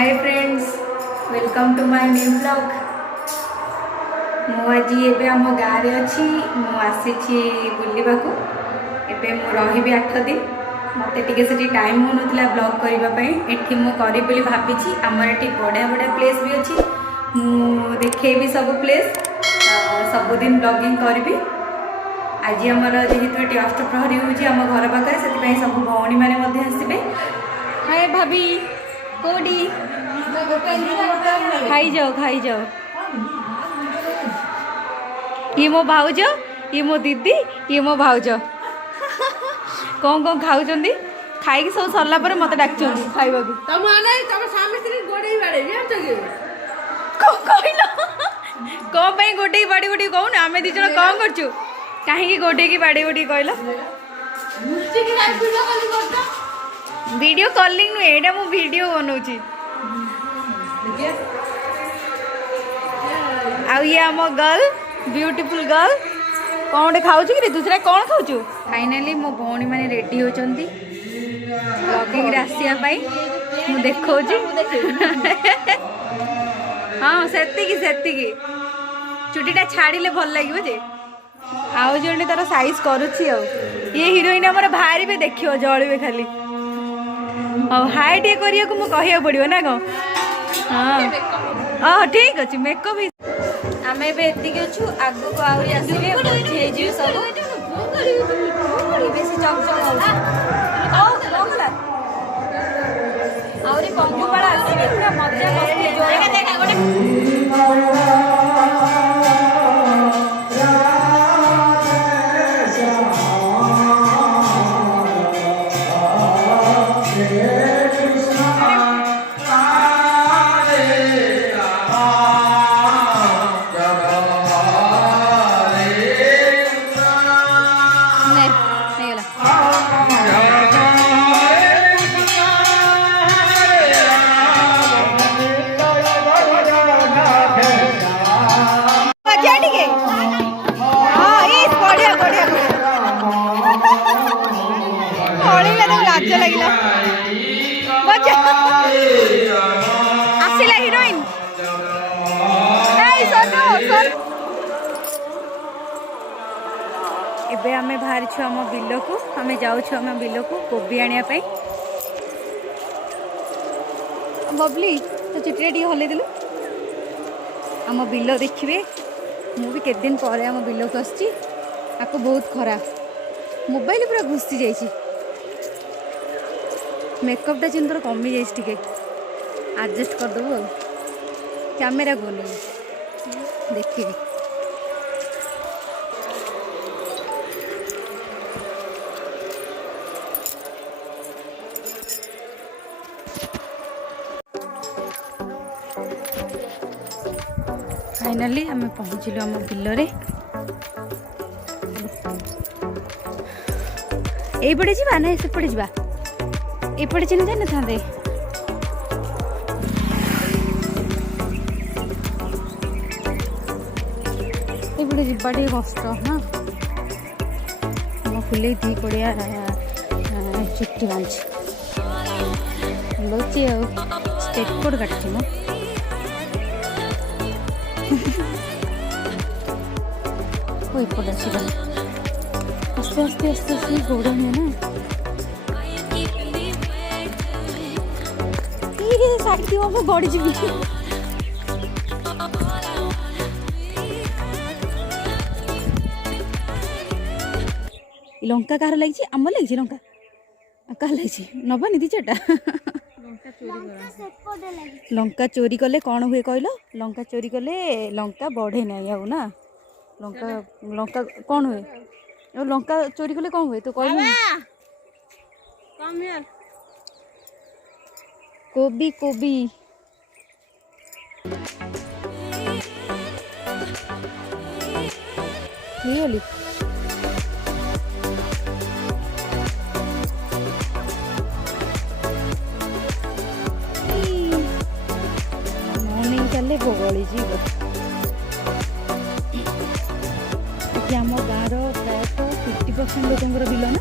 Hi friends, welcome to my new blog. मु आज एबे आम गाँव में अच्छी आसी बुलवा को। एबे मु रही 8 दिन। मत टे टाइम हो ना ब्लॉग करने एठी मु करी बोली भाभी। आमर ये बढ़िया बढ़िया प्लेस भी अच्छी, मु देखेबी सब प्लेस। सबुदिन ब्लॉगिंग करी। आज आमर जेहेतु ये अष्टप्रहरी होम घर पाखे से सब भौणी मैंने आसबे। हाय भाभी, कोडी खाई जाओ। ये मो भाउज, ये मो दीदी, ये मो भाउज कौन खाऊ खाई सब सरला पर मत डाक खाइबा कौन गोटे बाड़ी गोटे कहून आम दी जन कौन करचु कहीं गोटे की बाड़ी गोटे कहल वीडियो कॉलिंग नुहे एटा मु वीडियो बनाऊची। आउ ये आम गर्ल ब्यूटीफुल गर्ल कौन गोटे खाऊ कि दूसरा कौन खाऊ। फाइनाली मो भौणी मैंने रेडी होती ब्लॉगिंग आसवाई मु देखा हाँ से चुटीटा छाड़िले भल लगे जे आउ जड़े तार साइज करुच्ची। ये हिरोइन आमर बाहर भी देखियो जलिए खाली हाई टे करिया को कह पड़ो ना कौन। हाँ ठीक अच्छे मेकअप आम एति अच्छु आगू को आहरी आसवे बुझे सब बेसी चकचक आहरी कंजुपाड़ आसवे पूरा मजा मस्ती आसला हिरोइन एबे आमे बाहर छु आम बिल को आमे जाऊ छु आम बिल को कोबी आनिया पे। बबली तो चुटी टी हल्ले दिलु आम बिल देखिए। मु भी केते दिन पर आम बिल को आसची आपको बहुत खरा मोबाइल पूरा घुसी जाइए। मेकअपटा चिन्ह तोर कमी जाए एडजस्ट करदेबू कैमेरा को नहीं देखिए। फाइनाली आम पहुँचलु आम बिल ये जा ना सेपटे जा एपटे चिन्ह जाए ना ये जीवा टे कष्ट हाँ फुल दी पड़िया चुट्टी बांध लुची स्टेट कोड काटची मो एपटे आसते आस्ते आस्ते आस्ते गोड़ा नहीं ना साइड गड़ी जी लंका कार लगी आम लगी लंका कह लगी नबानी दी चार्टा लंका चोरी कले कौन हुए कहल लंका चोरी कले लंका बढ़े ना आउ ना लंका लंका कौन हुए लंका चोरी कले कौन हुए तो कह कोबी कोबी ये चले गली जीव आम गाँव प्रायतः 50% लोकंर बिल ना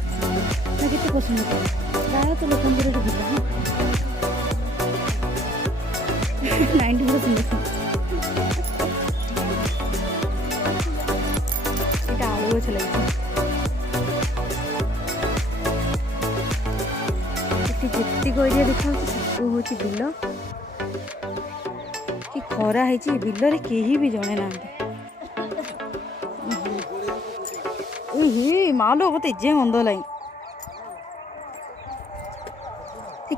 के परसेंट प्रायतः लोकंर बिल 90% ଦେଖ ଏଇଟା ଆଳୁ ଗଛ ଲାଗିଛି। ଏଠି ଯେତିକ ଏରିଆ ଦେଖାଯାଉଛି ସବୁ ହେଉଛି ବିଲ। କି ଖରା ହେଇଛି ବିଲରେ କେହି ବି ଜଣେ ନାହାନ୍ତି। ମାଲୋ ମତେ ଏଯାଏଁ ଗନ୍ଧ ଲାଗି।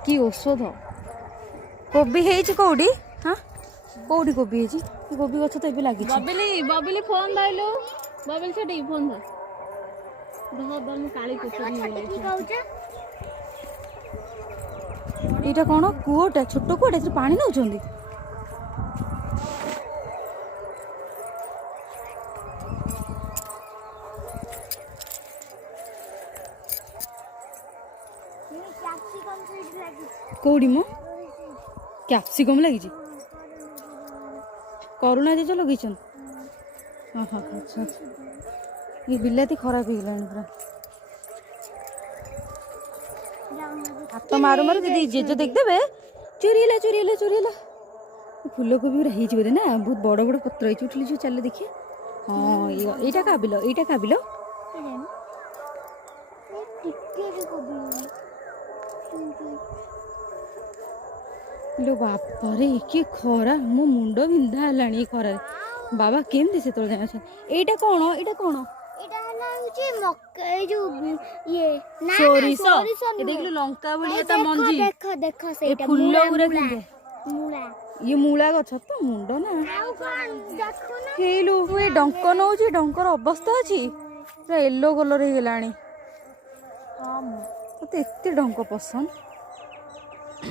କି ଔଷଧ କୋବି ହେଇଛି କୋଉଠି? ହଁ କୋଉଠି କୋବି ହେଇଛି? କୋବି ଗଛ ତ ଏବେ ଲାଗିଛି। ବବିଲି ଫୋନ ଧଇଲୁ। ବବିଲି ସେଠି ଫୋନ ଧର। କାଳି ଏଇଟା କଣ କୂଅଟା? ଛୋଟ କୂଅଟା, ଏଥିରେ ପାଣି ନଉଛନ୍ତି? କୋଉଠି ମ କ୍ୟାପ୍ସିକମ୍ ଲାଗିଛି? କରୁଣା ଜେଜ ଲଗେଇଛନ୍ତି? ଆଚ୍ଛା ଆଚ୍ଛା। ଏ ବିଲାତି ଖରାପ ହେଇଗଲାଣି ପୁରା। ହାତ ମାରୁ ମାରୁ ଯଦି ଜେଜ ଦେଖିଦେବେ ଚୋରି ହେଲା। ଫୁଲକୋବି ଗୁରା ହେଇଛି ବୋଧେ ନା? ବହୁତ ବଡ ବଡ ପତ୍ର ହେଇଛି। ଉଠିଲି ଚାଲ ଦେଖିଆ। ହଁ ଏଇଟା କାବିଲ, ଏଇଟା କାବିଲ। लो ବାପରେ କି ଖରା, ମୋ ମୁଣ୍ଡ ବିନ୍ଧା ହେଲାଣି ଏ ଖରାରେ। ବାବା କେମିତି ସେତେବେଳେ ଯାଇ ଅଛନ୍ତି? ଏଇଟା କଣ? ଏଇଟା କଣ? ସୋରିଷ। ଦେଖିଲୁ ଲଙ୍କା ଭଳିଆ ତା ମଞ୍ଜି। ଏ ଫୁଲ ଗୁରା କେମିତିଆ? ଇଏ ମୂଳା ଗଛ ତ? ମୁଣ୍ଡ ନା ହେଇଲୁ। ଏ ଡଙ୍କ ନଉଛି, ଡଙ୍କର ଅବସ୍ଥା ଅଛି ପୁରା ୟେଲୋ କଲର ହେଇଗଲାଣି। ମତେ ଏତେ ଡଙ୍କ ପସନ୍ଦ।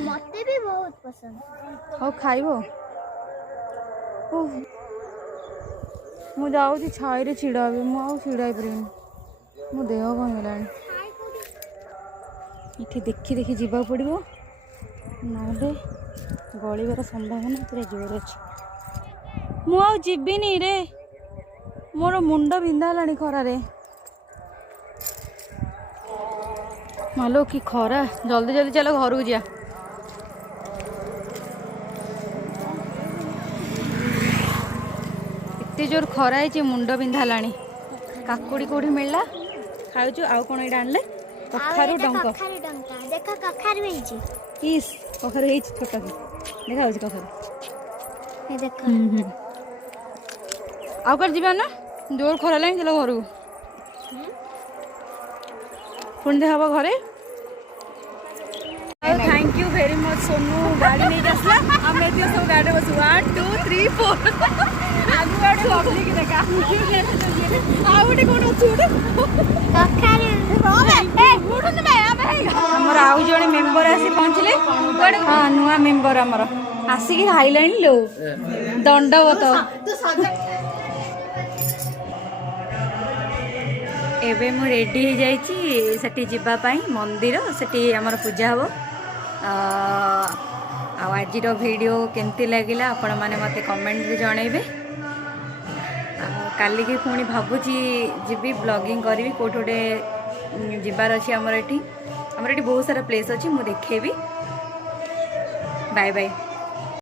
ମତେ ବି ବହୁତ ପସନ୍ଦ। ହଉ ଖାଇବ? ମୁଁ ଯାଉଛି ଛାଇରେ ଛିଡ଼ା ହେବି। ମୁଁ ଆଉ ଛିଡ଼ା ହେଇପାରିବିନି, ମୋ ଦେହ କ'ଣ ହେଇଗଲାଣି। ଏଠି ଦେଖି ଦେଖି ଯିବାକୁ ପଡ଼ିବ, ନହେଲେ ଗଳିବାର ସମ୍ଭାବନା ପୁରା ଜୋର ଅଛି। ମୁଁ ଆଉ ଯିବିନି ରେ, ମୋର ମୁଣ୍ଡ ବିନ୍ଧା ହେଲାଣି ଖରାରେ। ମାଲୋ କି ଖରା, ଜଲ୍ଦି ଜଲ୍ଦି ଚାଲ ଘରକୁ ଯିବା। ଏତେ ଜୋର ଖରା ହେଇଛି ମୁଣ୍ଡ ବିନ୍ଧା ହେଲାଣି। କାକୁଡ଼ି କୋଉଠି ମିଳିଲା ଖାଉଛୁ? ଆଉ କ'ଣ ଏଇଟା ଆଣିଲେ? କଖାରୁ ଡଙ୍କ। ଦେଖ କଖାରୁ ହେଇଛି। ଇସ୍ କଖାରୁ ହେଇଛି, ଛୋଟ ଦେଖା ଯାଉଛି କଖାରୁ। ଦେଖ ଆଉ କୁଆଡ଼େ ଯିବା ନା? ଜୋର ଖରା ହେଲାଣି, ଚାଲ ଘରକୁ। ପୁଣି ଦେଖା ହବ ଘରେ। Thank you very much Sonu गाड़ी नहीं आसला। आम एति सब गाड़ी बस 1 2 3 4 आगु गाड़ी पब्लिक देखा आ गोटे कोन अछि गोटे कखारू ए उठुन बे आमे हमर आउ जणे मेंबर आसी पहुंचले। हां नुआ मेंबर हमर आसी की खाइलानी लो दंडवत। एबे मु रेडी हो जाइछि सेठी जिबा पई मंदिर, सेठी हमर पूजा हो। आज वीडियो केमती लगिला आपण माने मते कमेंट रे जणैबे। काली की पुणी भाबुची जीबी ब्लॉगिंग करी कोठोडे जिबार अछि। हमर एठी बहुत सारा प्लेस अछि, मु देखेबी। Bye bye.